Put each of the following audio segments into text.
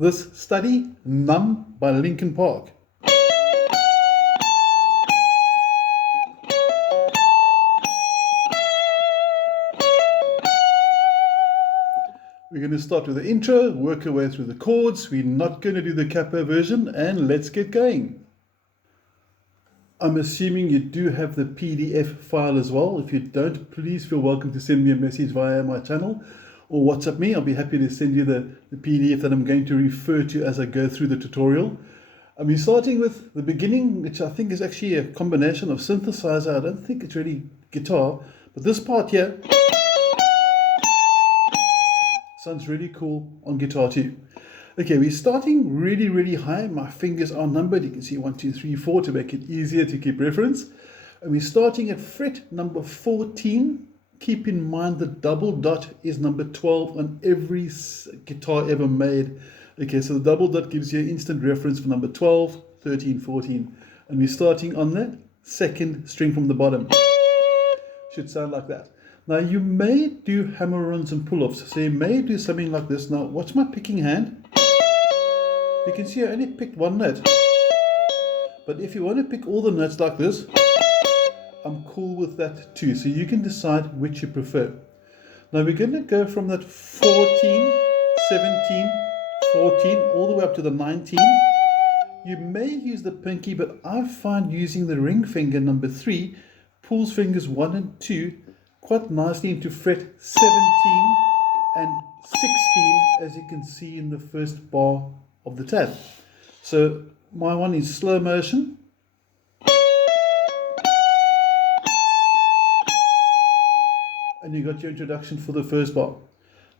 this study, Numb by Linkin Park. We're going to start with the intro, work our way through the chords. We're not going to do the capo version, and let's get going. I'm assuming you do have the PDF file as well. If you don't, please feel welcome to send me a message via my channel or WhatsApp me. I'll be happy to send you the PDF that I'm going to refer to as I go through the tutorial. I'm starting with the beginning, which I think is actually a combination of synthesizer. I don't think it's really guitar, but this part here sounds really cool on guitar too. Okay, we're starting really high. My fingers are numbered. You can see 1, 2, 3, 4 to make it easier to keep reference. And we're starting at fret number 14. Keep in mind the double dot is number 12 on every guitar ever made. Okay, so the double dot gives you an instant reference for number 12, 13, 14. And we're starting on the second string from the bottom. Should sound like that. Now you may do hammer-ons and pull-offs, so you may do something like this. Now watch my picking hand. You can see I only picked one note. But if you want to pick all the notes like this, I'm cool with that too. So you can decide which you prefer. Now we're going to go from that 14, 17, 14, all the way up to the 19. You may use the pinky, but I find using the ring finger, number 3, pulls fingers 1 and 2 quite nicely into fret 17 and 16, as you can see in the first bar of the tab. So my one is slow motion. And you got your introduction for the first bar.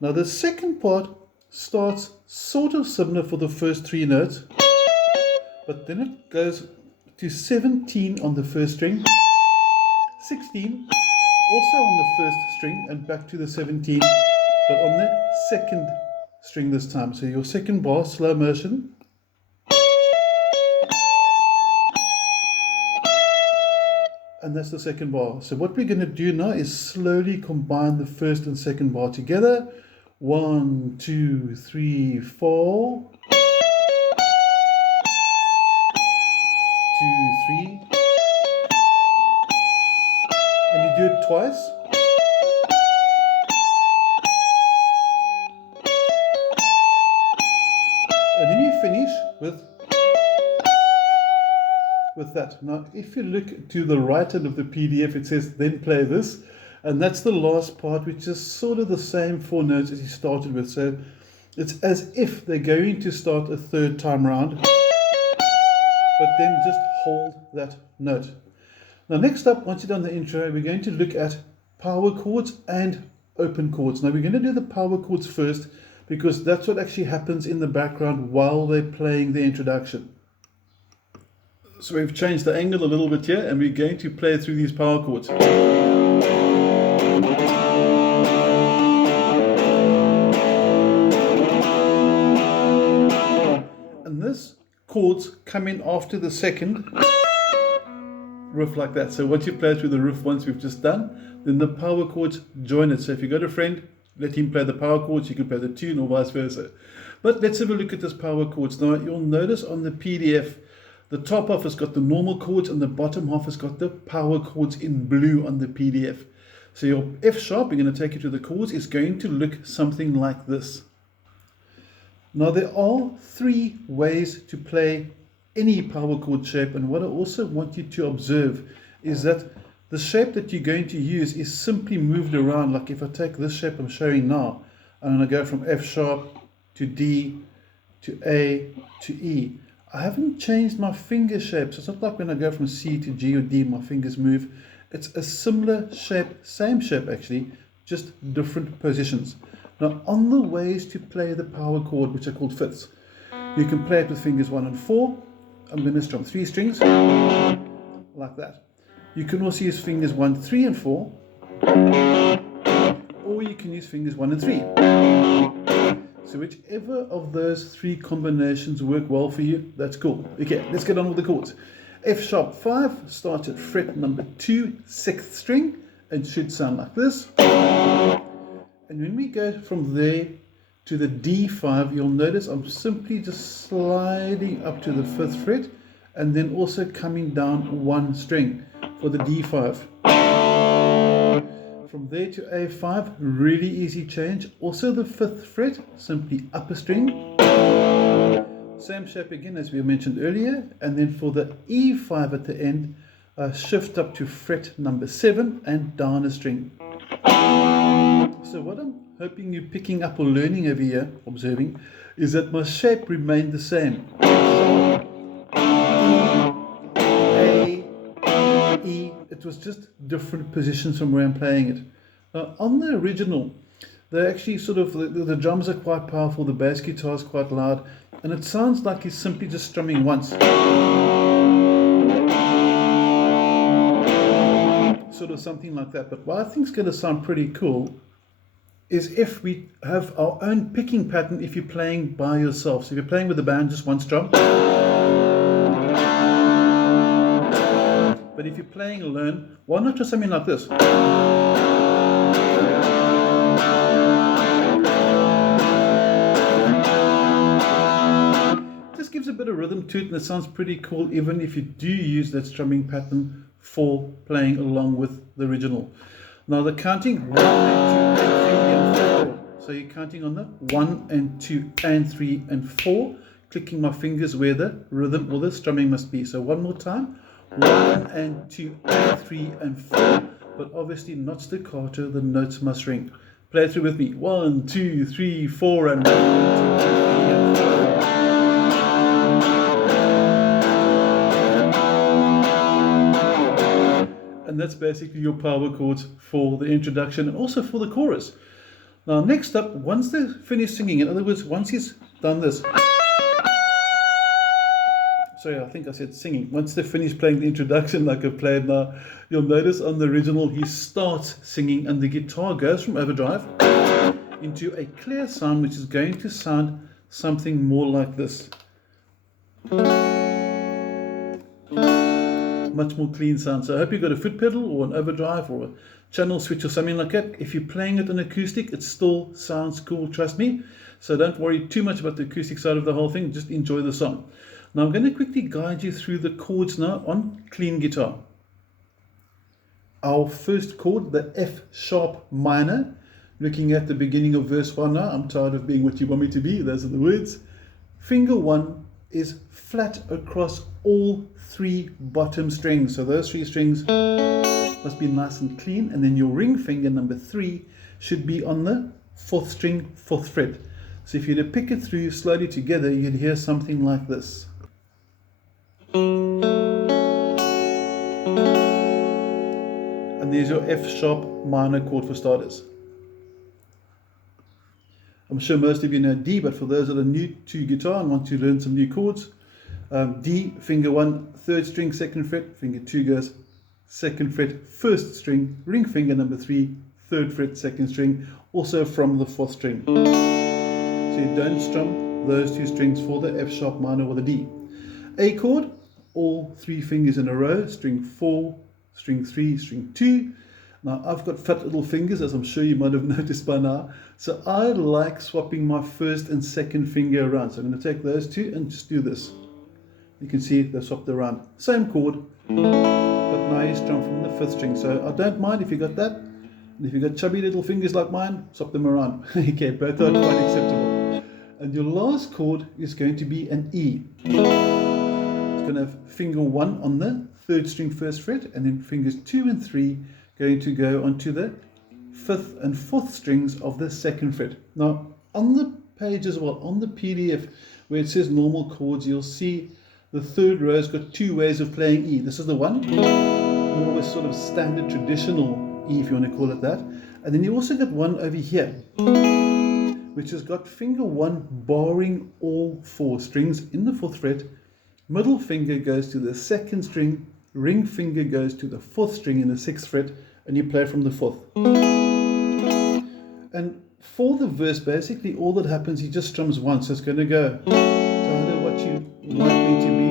Now the second part starts sort of similar for the first 3 notes, but then it goes to 17 on the first string, 16 also on the first string, and back to the 17, but on the second string this time. So your second bar, slow motion. And that's the second bar. So what we're going to do now is slowly combine the first and second bar together. 1, 2, 3, 4. 2, 3. And you do it twice. And then you finish with that. Now, if you look to the right hand of the PDF, it says, then play this. And that's the last part, which is sort of the same 4 notes as you started with. So it's as if they're going to start a third time round, but then just hold that note. Now next up, once you've done the intro, we're going to look at power chords and open chords. Now we're going to do the power chords first, because that's what actually happens in the background while they're playing the introduction. So we've changed the angle a little bit here, and we're going to play through these power chords. And this chords come in after the second riff like that. So once you play through the riff once we've just done, then the power chords join it. So if you got a friend, let him play the power chords, you can play the tune, or vice versa. But let's have a look at this power chords. Now you'll notice on the PDF, the top half has got the normal chords and the bottom half has got the power chords in blue on the PDF. So your F sharp, we're going to take you to the chords, is going to look something like this. Now there are 3 ways to play any power chord shape, and what I also want you to observe is that the shape that you're going to use is simply moved around. Like if I take this shape I'm showing now, I'm going to go from F sharp to D to A to E. I haven't changed my finger shape, so it's not like when I go from C to G or D my fingers move. It's a similar shape, same shape actually, just different positions. Now on the ways to play the power chord, which are called fifths, you can play it with fingers 1 and 4. I'm going to strum 3 strings like that. You can also use fingers 1, 3 and 4, or you can use fingers 1 and 3. So whichever of those 3 combinations work well for you, that's cool. Okay, let's get on with the chords. F sharp 5 starts at fret number 2, 6th string, and should sound like this. And when we go from there to the D5, you'll notice I'm simply just sliding up to the 5th fret and then also coming down one string for the D5. From there to A5, really easy change. Also the 5th fret, simply up a string. Same shape again as we mentioned earlier. And then for the E5 at the end, shift up to fret number 7 and down a string. So what I'm hoping you're picking up or learning over here, observing, is that my shape remained the same. A, E, it was just different positions from where I'm playing it. On the original, they're actually sort of, the drums are quite powerful, the bass guitar is quite loud, and it sounds like he's simply just strumming once. Sort of something like that. But what I think is going to sound pretty cool is if we have our own picking pattern if you're playing by yourself. So if you're playing with a band, just one strum. But if you're playing alone, why not just something like this? Just gives a bit of rhythm to it, and it sounds pretty cool even if you do use that strumming pattern for playing along with the original. Now the counting 1 and 2 and 3 and 4. So you're counting on the 1 and 2 and 3 and 4, clicking my fingers where the rhythm or the strumming must be. So one more time, 1 and 2 and 3 and 4, but obviously not staccato, the notes must ring. Play it through with me. 1, 2, 3, 4 and 1, 2, 3 and 4. And that's basically your power chords for the introduction and also for the chorus. Now next up, once they're finished singing, in other words, once he's done this, sorry, I think I said singing. Once they're finished playing the introduction like I've played now, you'll notice on the original he starts singing and the guitar goes from overdrive into a clear sound, which is going to sound something more like this. Much more clean sound. So I hope you've got a foot pedal or an overdrive or a channel switch or something like that. If you're playing it on acoustic, it still sounds cool, trust me. So don't worry too much about the acoustic side of the whole thing, just enjoy the song. Now I'm going to quickly guide you through the chords now on clean guitar. Our first chord, the F sharp minor, looking at the beginning of verse 1 now. I'm tired of being what you want me to be, those are the words. Finger 1 is flat across all 3 bottom strings. So those 3 strings must be nice and clean, and then your ring finger number 3 should be on the 4th string, 4th fret. So if you were to pick it through slowly together, you'd hear something like this. And there's your F sharp minor chord for starters. I'm sure most of you know D, but for those that are new to guitar and want to learn some new chords, D, finger 1, 3rd string, 2nd fret, finger 2 goes 2nd fret, 1st string, ring finger number 3, 3rd fret, 2nd string, also from the 4th string. So you don't strum those 2 strings for the F sharp minor or the D. A chord, all 3 fingers in a row, string 4, string 3, string 2. Now I've got fat little fingers, as I'm sure you might have noticed by now, so I like swapping my 1st and 2nd finger around. So I'm going to take those 2 and just do this. You can see they're swapped around. Same chord, but now you strum from the 5th string. So I don't mind if you got that. And if you've got chubby little fingers like mine, swap them around. Okay, both are quite acceptable. And your last chord is going to be an E. It's going to have finger 1 on the 3rd string, 1st fret, and then fingers 2 and 3 going to go onto the 5th and 4th strings of the 2nd fret. Now, on the page as well, on the PDF, where it says normal chords, you'll see the 3rd row has got 2 ways of playing E. This is the one, more of a sort of standard traditional E, if you want to call it that. And then you also got one over here, which has got finger 1 barring all 4 strings in the 4th fret. Middle finger goes to the 2nd string, ring finger goes to the 4th string in the 6th fret, and you play from the 4th. And for the verse, basically all that happens, he just strums once. So it's going to go, tired what you want me to be,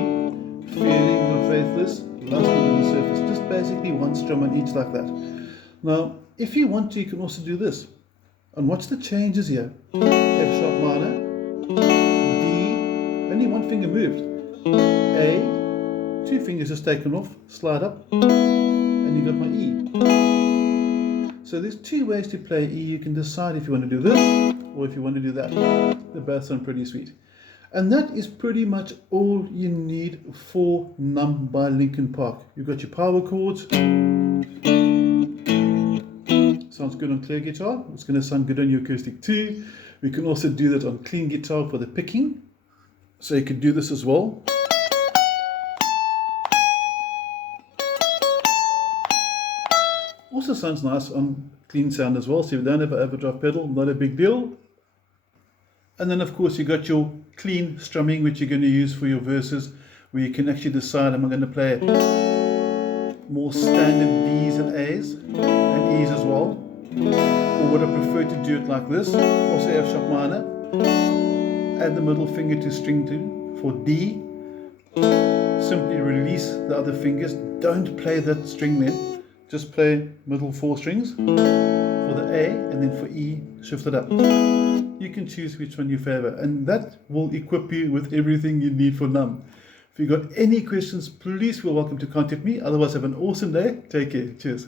fearing the faithless, lust within the surface. Just basically one strum on each like that. Now, if you want to, you can also do this. And watch the changes here. F sharp sharp minor, D, only one finger moved, A, two fingers just taken off, slide up, and you got my E. So there's two ways to play E. You can decide if you want to do this or if you want to do that. They both sound pretty sweet. And that is pretty much all you need for Numb by Linkin Park. You've got your power chords. Sounds good on clear guitar. It's going to sound good on your acoustic too. We can also do that on clean guitar for the picking. So you could do this as well. Also sounds nice on clean sound as well. So if you don't have an overdrive pedal, not a big deal. And then of course you got your clean strumming, which you're going to use for your verses, where you can actually decide, am I going to play more standard D's and A's and E's as well, or would I prefer to do it like this? Also F sharp minor, add the middle finger to string 2 for D, simply release the other fingers, don't play that string then, just play middle 4 strings for the A, and then for E shift it up. You can choose which one you favor, and that will equip you with everything you need for Numb. If you've got any questions, please feel welcome to contact me. Otherwise, have an awesome day. Take care. Cheers.